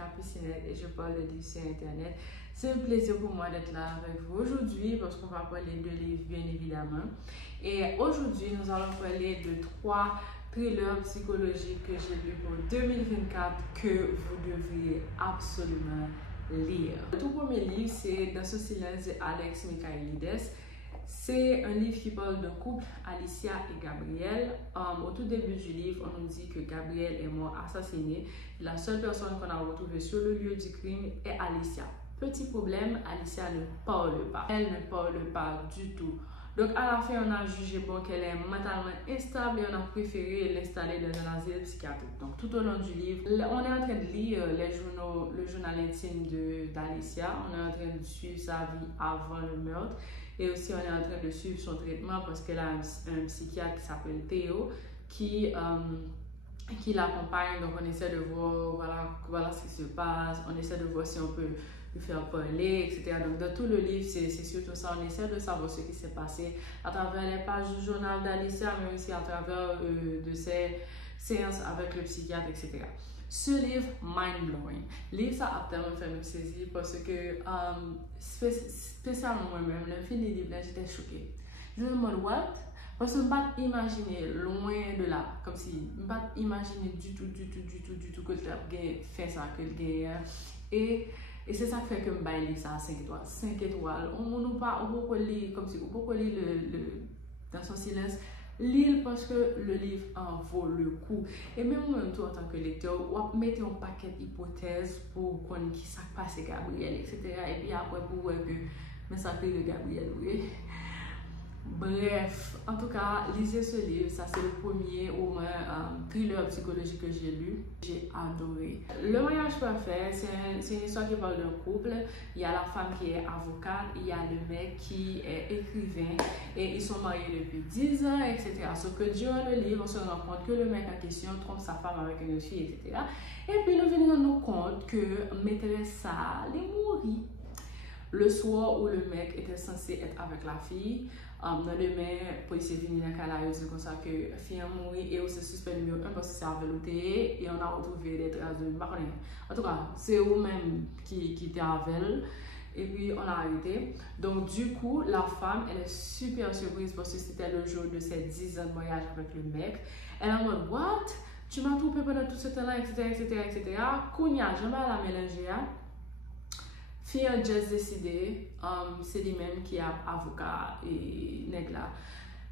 Capucinette et je parle de livres sur Internet. C'est un plaisir pour moi d'être là avec vous aujourd'hui parce qu'on va parler de livres bien évidemment. Et aujourd'hui, nous allons parler de 3 thrillers psychologiques que j'ai lus pour 2024 que vous devriez absolument lire. Le tout premier livre, c'est Dans ce silence de Alex Michaelides. C'est un livre qui parle d'un couple, Alicia et Gabriel. Au tout début du livre, on nous dit que Gabriel est mort assassiné. La seule personne qu'on a retrouvée sur le lieu du crime est Alicia. Petit problème, Alicia ne parle pas. Elle ne parle pas du tout. Donc à la fin, on a jugé bon qu'elle est mentalement instable et on a préféré l'installer dans un asile psychiatrique. Donc tout au long du livre, on est en train de lire le journal intime d'Alicia. On est en train de suivre sa vie avant le meurtre. Et aussi, on est en train de suivre son traitement parce qu'elle a un psychiatre qui s'appelle Théo qui l'accompagne. Donc, on essaie de voir voilà ce qui se passe. On essaie de voir si on peut lui faire parler, etc. Donc, dans tout le livre, c'est surtout ça. On essaie de savoir ce qui s'est passé à travers les pages du journal d'Alicia, mais aussi à travers de ses séances avec le psychiatre, etc. Ce livre, mind-blowing. Livre, ça a tellement fait me saisir parce que, spécialement moi-même, le film du livre, j'étais choquée. Je me demande, what? Parce que je ne peux pas imaginer loin de là, comme si je ne peux pas imaginer du tout que tu fait ça, que le gars. Et c'est ça qui fait que je lis ça à 5 étoiles. 5 étoiles. On peut lire comme si on peut lire dans son silence. Lire parce que le livre en vaut le coup. Et même moi, en tant que lecteur, on met un paquet d'hypothèses pour connaître qui s'est passé Gabriel, etc. Et puis après, pour voir que mais ça fait de Gabriel, oui. Bref, en tout cas, lisez ce livre. Ça, c'est le premier au moins thriller psychologique que j'ai lu. J'ai adoré. Le mariage parfait, c'est une histoire qui parle d'un couple. Il y a la femme qui est avocate, il y a le mec qui est écrivain et ils sont mariés depuis 10 ans, etc. Sauf que durant le livre, on se rend compte que le mec en question trompe sa femme avec une autre fille, etc. Et puis nous venons nous compte que maîtresse ça allait mourir le soir où le mec était censé être avec la fille. Dans le mai, le policier est venu dans le cas là, il dit comme ça que la fille a mouru et on s'est suspect numéro 1 parce que c'est aveloté et on a retrouvé des traces de marron. En tout cas, c'est eux-mêmes qui étaient avec elle et puis on l'a arrêté. Donc du coup, la femme, elle est super surprise parce que c'était le jour de ses 10 ans de mariage avec le mec. Elle est en mode, what? Tu m'as trompé pendant tout ce temps-là, etc. Kounia, j'aime pas la mélanger. Fille a juste décidé, c'est lui-même qui est avocat et nègre là.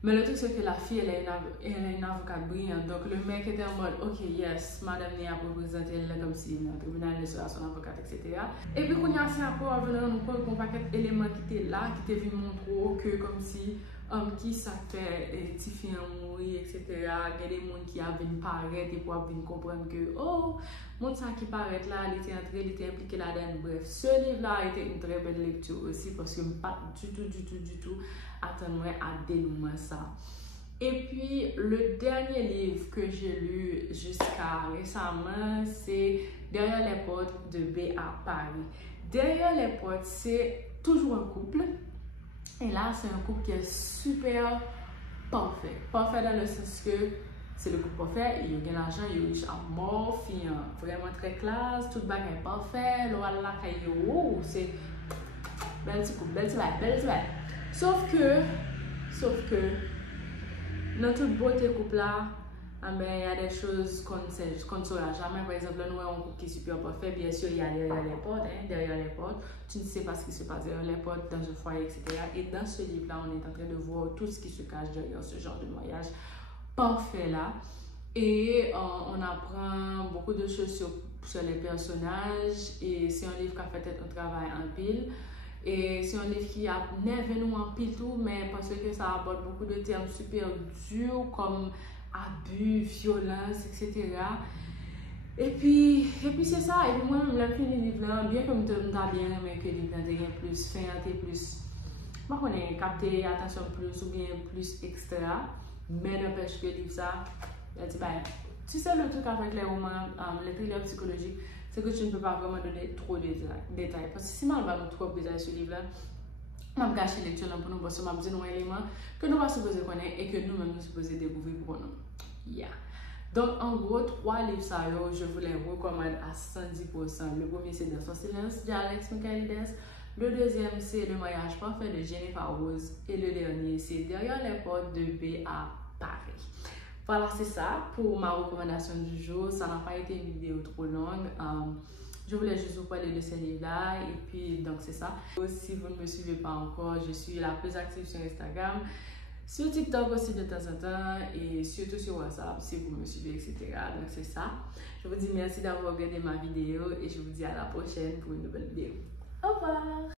Mais le truc c'est que la fille elle est une avocate brillante. Donc le mec était en mode ok yes, madame n'est pas représentée comme si le tribunal elle sera son avocate, etc. Et puis quand il y a assez après venant nous prendre un paquet d'éléments qui étaient là, qui étaient venus montrer que comme si qui ça fait petit fille mourir, etc. Il y a des gens qui viennent paraître et pour venir comprendre que oh, mon ça qui paraît là, il était entré, il était impliqué là-dedans. Bref, ce livre-là a été une très belle lecture aussi parce que je ne pas du tout attendre à dénouer ça. Et puis, le dernier livre que j'ai lu jusqu'à récemment, c'est Derrière les portes de B.A. Paris. Derrière les portes, c'est toujours un couple. Et là, c'est un couple qui est super parfait. Parfait dans le sens que c'est le couple parfait, il y a l'argent, il y a riche à mort, fille vraiment très classe, tout le bagage est parfait, l'oral là, c'est belle petit couple, belle petit bail. Sauf que, dans toute beauté couple là, il y a des choses qu'on ne saura jamais. Par exemple, nous avons un couple qui est super parfait. Bien sûr, il y a derrière les portes. Tu ne sais pas ce qui se passe derrière les portes, dans un foyer, etc. Et dans ce livre-là, on est en train de voir tout ce qui se cache derrière ce genre de mariage parfait là. Et on apprend beaucoup de choses sur les personnages. Et c'est un livre qui a fait un travail en pile. Et c'est un livre qui a nevé nous en pile tout, mais parce que ça aborde beaucoup de termes super durs comme abus, violence, etc. Et puis c'est ça. Et puis moi-même, la fin du livre, bien que je me bien, mais que le livre devient plus fin, plus. Moi, on est capté attention plus ou bien plus extra. Mais n'empêche que le livre, ça, elle dit, ben, tu sais, le truc avec les romans, les thrillers psychologiques, c'est que tu ne peux pas vraiment donner trop de détails. Parce que si on va nous trop détails sur le livre, je vais gâcher la lecture pour nous parce que je vais dire un élément que nous ne sommes pas supposés connaître et que nous-mêmes nous sommes supposés découvrir pour nous. Yeah. Donc, en gros, 3 livres, ça, je vous les recommande à 110%. Le premier, c'est Dans son silence d'Alex Michaelides. Le deuxième, c'est Le mariage parfait de Jennifer Rose. Et le dernier, c'est Derrière les portes de B.A. Paris. Voilà, c'est ça pour ma recommandation du jour. Ça n'a pas été une vidéo trop longue. Je voulais juste vous parler de ces livres-là. Et puis, donc, c'est ça. Si vous ne me suivez pas encore, je suis la plus active sur Instagram, sur TikTok aussi de temps en temps, et surtout sur WhatsApp si vous me suivez, etc. Donc, c'est ça. Je vous dis merci d'avoir regardé ma vidéo et je vous dis à la prochaine pour une nouvelle vidéo. Au revoir!